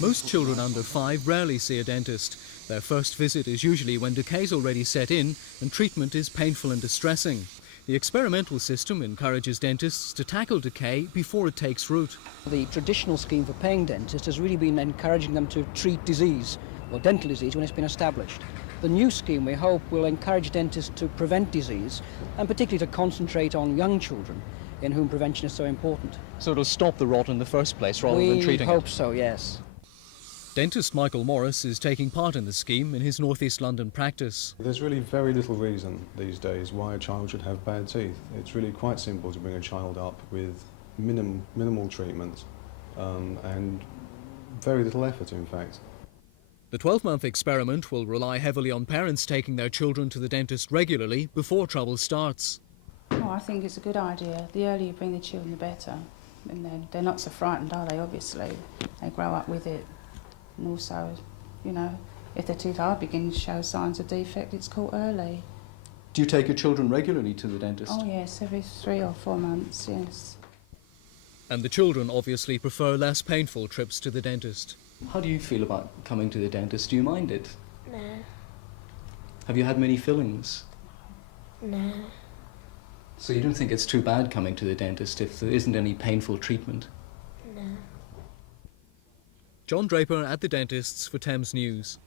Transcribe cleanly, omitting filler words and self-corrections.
Most children under 5 rarely see a dentist. Their first visit is usually when decay's already set in and treatment is painful and distressing. The experimental system encourages dentists to tackle decay before it takes root. The traditional scheme for paying dentists has really been encouraging them to treat disease, or dental disease, when it's been established. The new scheme, we hope, will encourage dentists to prevent disease, and particularly to concentrate on young children, in whom prevention is so important. So it'll stop the rot in the first place rather than treating it? We hope so, yes. Dentist Michael Morris is taking part in the scheme in his North East London practice. There's really very little reason these days why a child should have bad teeth. It's really quite simple to bring a child up with minimal treatment and very little effort, in fact. The 12-month experiment will rely heavily on parents taking their children to the dentist regularly before trouble starts. Oh, I think it's a good idea. The earlier you bring the children, the better. And they're not so frightened, are they, obviously? They grow up with it. And also, you know, if their teeth are beginning to show signs of defect, it's caught early. Do you take your children regularly to the dentist? Oh, yes, every 3 or 4 months, yes. And the children obviously prefer less painful trips to the dentist. How do you feel about coming to the dentist? Do you mind it? No. Have you had many fillings? No. So you don't think it's too bad coming to the dentist if there isn't any painful treatment? No. John Draper at the dentist's for Thames News.